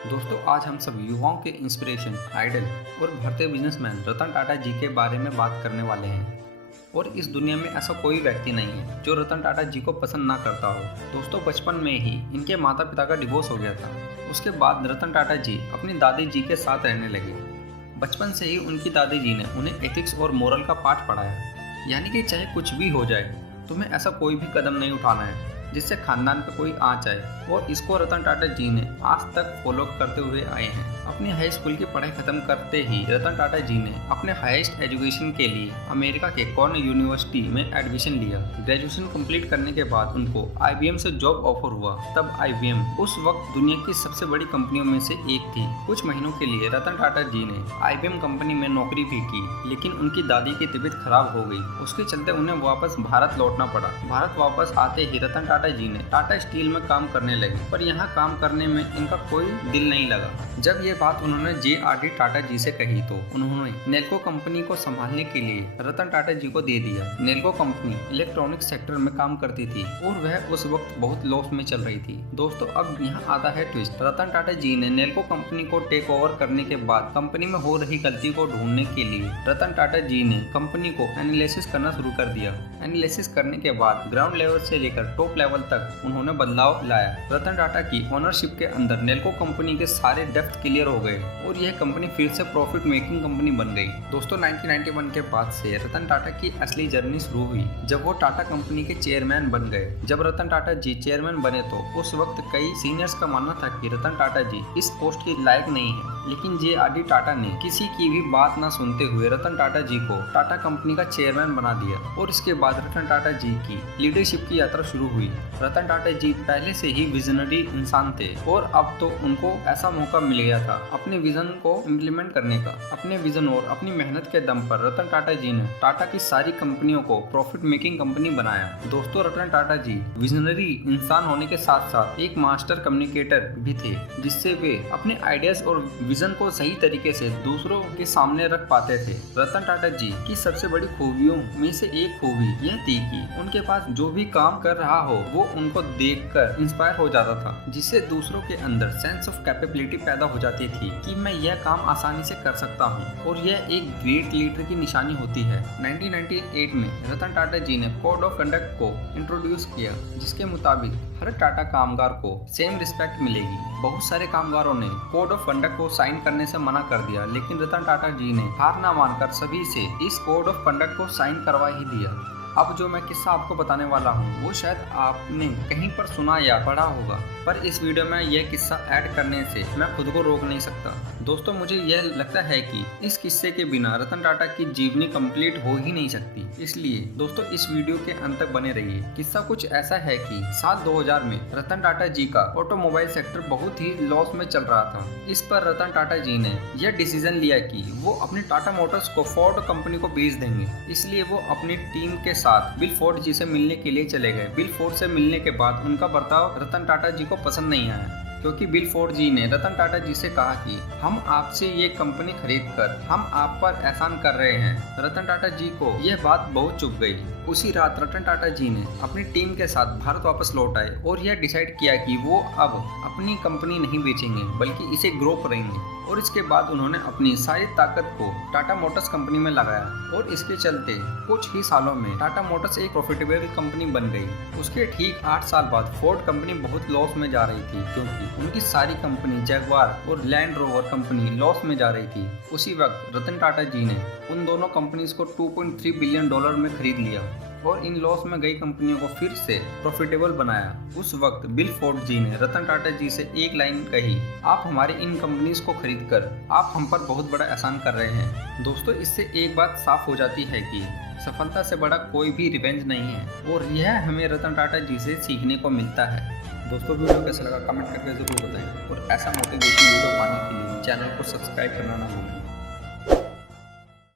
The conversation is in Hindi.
दोस्तों आज हम सब युवाओं के इंस्पिरेशन, आइडल और बढ़ते बिजनेसमैन रतन टाटा जी के बारे में बात करने वाले हैं। और इस दुनिया में ऐसा कोई व्यक्ति नहीं है जो रतन टाटा जी को पसंद ना करता हो। दोस्तों बचपन में ही इनके माता पिता का डिवोर्स हो गया था। उसके बाद रतन टाटा जी अपनी दादी जी के साथ रहने लगे। बचपन से ही उनकी दादी जी ने उन्हें एथिक्स और मोरल का पाठ पढ़ाया, यानी कि चाहे कुछ भी हो जाए तुम्हें ऐसा कोई भी कदम नहीं उठाना है जिससे खानदान पे कोई आँच आए, और इसको रतन टाटा जी ने आज तक फॉलो करते हुए आए हैं। अपनी हाई स्कूल की पढ़ाई खत्म करते ही रतन टाटा जी ने अपने हाईएस्ट एजुकेशन के लिए अमेरिका के कॉर्नेल यूनिवर्सिटी में एडमिशन लिया। ग्रेजुएशन कंप्लीट करने के बाद उनको IBM से जॉब ऑफर हुआ। तब IBM उस वक्त दुनिया की सबसे बड़ी कंपनियों में से एक थी। कुछ महीनों के लिए रतन टाटा जी ने IBM कंपनी में नौकरी भी की, लेकिन उनकी दादी की तबीयत खराब हो गई। उसके चलते उन्हें वापस भारत लौटना पड़ा। भारत वापस आते ही रतन टाटा जी ने टाटा स्टील में काम करने लगे, पर यहाँ काम करने में इनका कोई दिल नहीं लगा। जब ये बात उन्होंने JRD टाटा जी से कही तो उन्होंने नेल्को कंपनी को संभालने के लिए रतन टाटा जी को दे दिया। नेल्को कंपनी इलेक्ट्रॉनिक सेक्टर में काम करती थी और वह उस वक्त बहुत लॉस में चल रही थी। दोस्तों अब यहाँ आता है ट्विस्ट। रतन टाटा जी ने नेल्को कंपनी को टेक ओवर करने के बाद कंपनी में हो रही गलती को ढूंढने के लिए रतन टाटा जी ने कंपनी को एनालिसिस करना शुरू कर दिया। एनालिसिस करने के बाद ग्राउंड लेवल से लेकर टॉप लेवल तक उन्होंने बदलाव लाया। रतन टाटा की ओनरशिप के अंदर नेल्को कंपनी के सारे डेप्थ क्लियर हो गए और यह कंपनी फिर से प्रॉफिट मेकिंग कंपनी बन गई। दोस्तों 1991 के बाद से रतन टाटा की असली जर्नी शुरू हुई, जब वो टाटा कंपनी के चेयरमैन बन गए। जब रतन टाटा जी चेयरमैन बने तो उस वक्त कई सीनियर्स का मानना था कि रतन टाटा जी इस पोस्ट के लायक नहीं है, लेकिन JRD टाटा ने किसी की भी बात न सुनते हुए रतन टाटा जी को टाटा कंपनी का चेयरमैन बना दिया। और इसके बाद रतन टाटा जी की लीडरशिप की यात्रा शुरू हुई। रतन टाटा जी पहले से ही विजनरी इंसान थे और अब तो उनको ऐसा मौका मिल गया था अपने विजन को इम्प्लीमेंट करने का। अपने विजन और अपनी मेहनत के दम पर रतन टाटा जी ने टाटा की सारी कंपनियों को प्रॉफिट मेकिंग कंपनी बनाया। दोस्तों रतन टाटा जी विजनरी इंसान होने के साथ साथ एक मास्टर कम्युनिकेटर भी थे, जिससे वे अपने आइडियाज और विजन को सही तरीके से दूसरों के सामने रख पाते थे। रतन टाटा जी की सबसे बड़ी खूबियों में से एक खूबी यह थी कि उनके पास जो भी काम कर रहा हो वो उनको देखकर इंस्पायर हो जाता था, जिससे दूसरों के अंदर सेंस ऑफ कैपेबिलिटी पैदा हो जाती थी कि मैं यह काम आसानी से कर सकता हूं, और यह एक ग्रेट लीडर की निशानी होती है। 1998 में रतन टाटा जी ने कोड ऑफ कंडक्ट को इंट्रोड्यूस किया, जिसके मुताबिक हर टाटा कामगार को सेम रिस्पेक्ट मिलेगी। बहुत सारे कामगारों ने कोड ऑफ कंडक्ट को साइन करने से मना कर दिया, लेकिन रतन टाटा जी ने हार ना मानकर सभी से इस कोड ऑफ कंडक्ट को साइन करवा ही दिया। अब जो मैं किस्सा आपको बताने वाला हूँ वो शायद आपने कहीं पर सुना या पढ़ा होगा, पर इस वीडियो में यह किस्सा ऐड करने से मैं खुद को रोक नहीं सकता। दोस्तों मुझे यह लगता है कि इस किस्से के बिना रतन टाटा की जीवनी कंप्लीट हो ही नहीं सकती, इसलिए दोस्तों इस वीडियो के अंत तक बने रहिए। किस्सा कुछ ऐसा है कि साल 2000 में रतन टाटा जी का ऑटोमोबाइल सेक्टर बहुत ही लॉस में चल रहा था। इस पर रतन टाटा जी ने यह डिसीजन लिया कि वो अपनी टाटा मोटर्स को फोर्ड कंपनी को बेच देंगे। इसलिए वो अपनी टीम के साथ बिल फोर्ड जी से मिलने के लिए चले गए। बिल फोर्ड से मिलने के बाद उनका बर्ताव रतन टाटा जी को पसंद नहीं आया, क्योंकि बिल फोर्ड जी ने रतन टाटा जी से कहा कि हम आपसे ये कंपनी खरीद कर हम आप पर एहसान कर रहे हैं। रतन टाटा जी को यह बात बहुत चुभ गई। उसी रात रतन टाटा जी ने अपनी टीम के साथ भारत वापस लौट आए और यह डिसाइड किया कि वो अब अपनी कंपनी नहीं बेचेंगे बल्कि इसे ग्रो करेंगे। और इसके बाद उन्होंने अपनी सारी ताकत को टाटा मोटर्स कंपनी में लगाया, और इसके चलते कुछ ही सालों में टाटा मोटर्स एक प्रॉफिटेबल कंपनी बन गई। उसके ठीक 8 साल बाद फोर्ड कंपनी बहुत लॉस में जा रही थी, क्योंकि उनकी सारी कंपनी जैगवार और लैंड रोवर कंपनी लॉस में जा रही थी। उसी वक्त रतन टाटा जी ने उन दोनों कंपनीज को $2.3 बिलियन में खरीद लिया और इन लॉस में गई कंपनियों को फिर से प्रॉफिटेबल बनाया। उस वक्त बिल फोर्ड जी ने रतन टाटा जी से एक लाइन कही, आप हमारी इन कंपनीज को खरीद कर आप हम पर बहुत बड़ा एहसान कर रहे हैं। दोस्तों इससे एक बात साफ हो जाती है कि सफलता से बड़ा कोई भी रिवेंज नहीं है, और यह हमें रतन टाटा जी से सीखने को मिलता है। दोस्तों वीडियो कैसा लगा कमेंट करके जरूर बताएं, और ऐसा मोटिवेशन वीडियो पाने के लिए चैनल को सब्सक्राइब करना ना भूलें।